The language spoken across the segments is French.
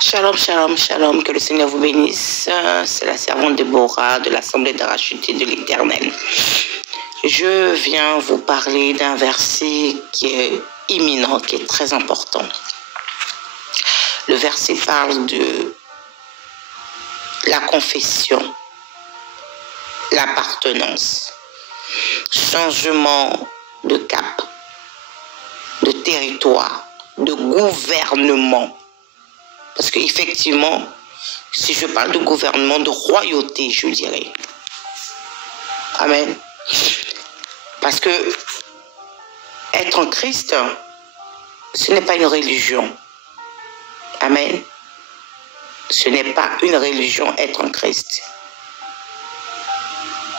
Shalom, shalom, shalom, que le Seigneur vous bénisse. C'est la servante Déborah de l'Assemblée des rachetés de l'Éternel. Je viens vous parler d'un verset qui est imminent, qui est très important. Le verset parle de la confession, l'appartenance, changement de cap, de territoire, de gouvernement. Parce qu'effectivement, si je parle de gouvernement, de royauté, je dirais. Amen. Parce que être en Christ, ce n'est pas une religion. Amen. Ce n'est pas une religion, être en Christ.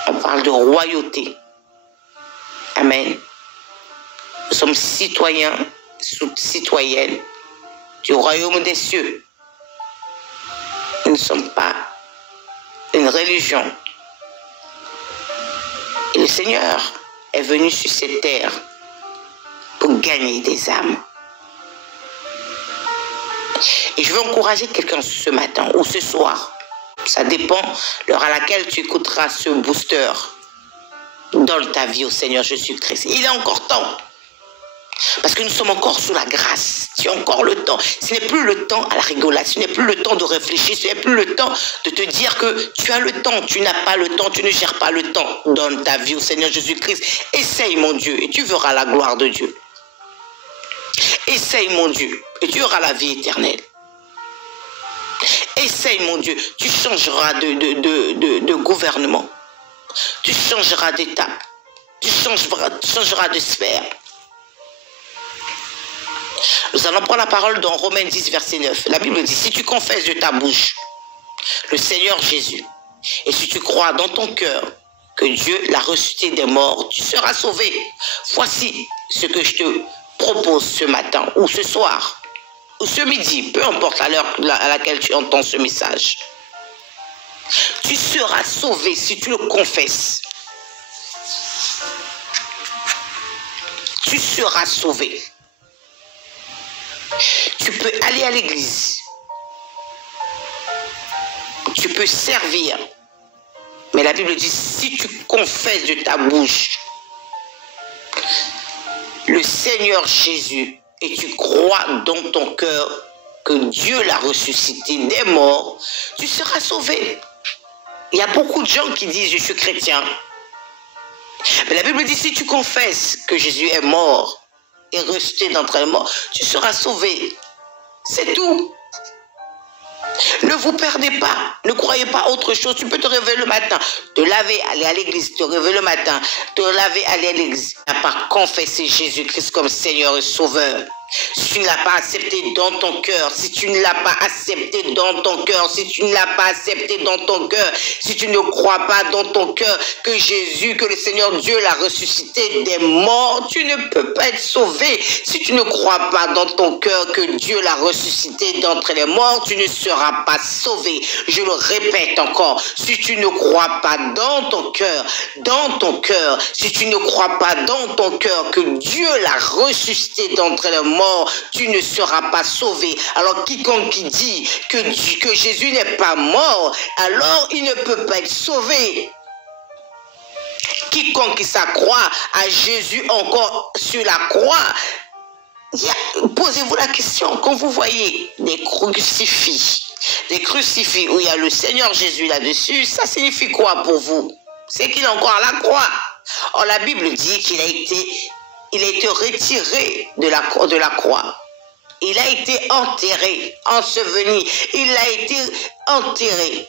On parle de royauté. Amen. Nous sommes citoyens, citoyennes du royaume des cieux. Nous ne sommes pas une religion. Et le Seigneur est venu sur cette terre pour gagner des âmes. Et je veux encourager quelqu'un ce matin ou ce soir. Ça dépend de l'heure à laquelle tu écouteras ce booster. Donne ta vie au Seigneur Jésus-Christ. Il est encore temps. Parce que nous sommes encore sous la grâce. Tu as encore le temps. Ce n'est plus le temps à la rigolade. Ce n'est plus le temps de réfléchir. Ce n'est plus le temps de te dire que tu as le temps. Tu n'as pas le temps. Tu ne gères pas le temps. Donne ta vie au Seigneur Jésus-Christ. Essaye, mon Dieu, et tu verras la gloire de Dieu. Essaye, mon Dieu, et tu auras la vie éternelle. Essaye, mon Dieu, tu changeras de gouvernement. Tu changeras d'étape. Tu changeras de sphère. Nous allons prendre la parole dans Romains 10, verset 9. La Bible dit, si tu confesses de ta bouche le Seigneur Jésus, et si tu crois dans ton cœur que Dieu l'a ressuscité des morts, tu seras sauvé. Voici ce que je te propose ce matin, ou ce soir, ou ce midi, peu importe à l'heure à laquelle tu entends ce message. Tu seras sauvé si tu le confesses. Tu seras sauvé. Tu peux aller à l'église. Tu peux servir. Mais la Bible dit, si tu confesses de ta bouche le Seigneur Jésus et tu crois dans ton cœur que Dieu l'a ressuscité des morts, tu seras sauvé. Il y a beaucoup de gens qui disent, je suis chrétien. Mais la Bible dit, si tu confesses que Jésus est mort et ressuscité d'entre les morts, tu seras sauvé. C'est tout. Ne vous perdez pas. Ne croyez pas autre chose. Tu peux te réveiller le matin, te laver, aller à l'église, te réveiller le matin, te laver, aller à l'église. Tu n'as pas confessé Jésus-Christ comme Seigneur et Sauveur. Si tu ne l'as pas accepté dans ton cœur, si tu ne l'as pas accepté dans ton cœur, si tu ne l'as pas accepté dans ton cœur, si tu ne crois pas dans ton cœur que Jésus, que le Seigneur Dieu l'a ressuscité des morts, tu ne peux pas être sauvé. Si tu ne crois pas dans ton cœur que Dieu l'a ressuscité d'entre les morts, tu ne seras pas sauvé. Je le répète encore, si tu ne crois pas dans ton cœur, si tu ne crois pas dans ton cœur que Dieu l'a ressuscité d'entre les morts, tu ne seras pas sauvé. Alors quiconque qui dit que Jésus n'est pas mort, alors il ne peut pas être sauvé. Quiconque qui s'accroit à Jésus encore sur la croix, posez-vous la question, quand vous voyez des crucifix où il y a le Seigneur Jésus là-dessus, ça signifie quoi pour vous? C'est qu'il est encore à la croix. Or la Bible dit qu'il a été retiré de la croix. Il a été enterré, enseveli. Il a été enterré.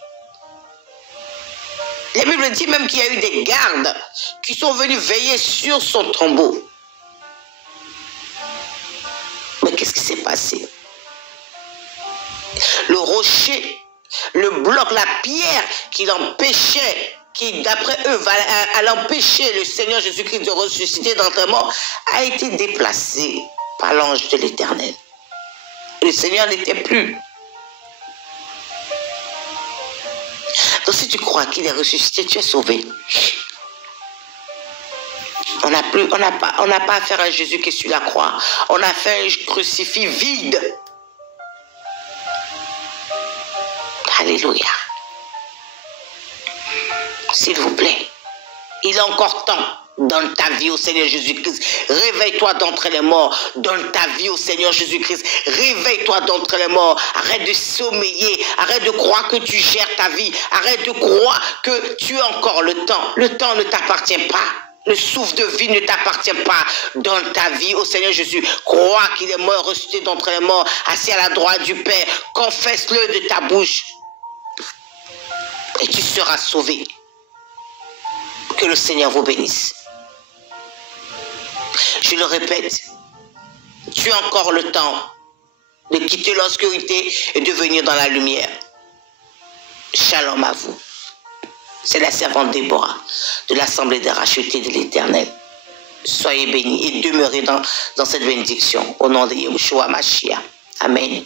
La Bible dit même qu'il y a eu des gardes qui sont venus veiller sur son tombeau. Mais qu'est-ce qui s'est passé? Le rocher, le bloc, la pierre qui l'empêchait, qui d'après eux allait empêcher le Seigneur Jésus-Christ de ressusciter d'entre les morts, a été déplacé par l'ange de l'Éternel. Le Seigneur n'était plus. Donc si tu crois qu'il est ressuscité, tu es sauvé. On n'a pas affaire à Jésus qui est sur la croix. On a fait un crucifix vide. Alléluia. S'il vous plaît, il est encore temps. Donne ta vie au Seigneur Jésus-Christ. Réveille-toi d'entre les morts. Donne ta vie au Seigneur Jésus-Christ. Réveille-toi d'entre les morts. Arrête de sommeiller. Arrête de croire que tu gères ta vie. Arrête de croire que tu as encore le temps. Le temps ne t'appartient pas. Le souffle de vie ne t'appartient pas. Donne ta vie au Seigneur Jésus. Crois qu'il est mort, ressuscité d'entre les morts, assis à la droite du Père. Confesse-le de ta bouche. Et tu seras sauvé. Que le Seigneur vous bénisse. Je le répète, tu as encore le temps de quitter l'obscurité et de venir dans la lumière. Shalom à vous. C'est la servante Déborah de l'Assemblée des rachetés de l'Éternel. Soyez bénis et demeurez dans cette bénédiction au nom de Yeshua Mashiach. Amen.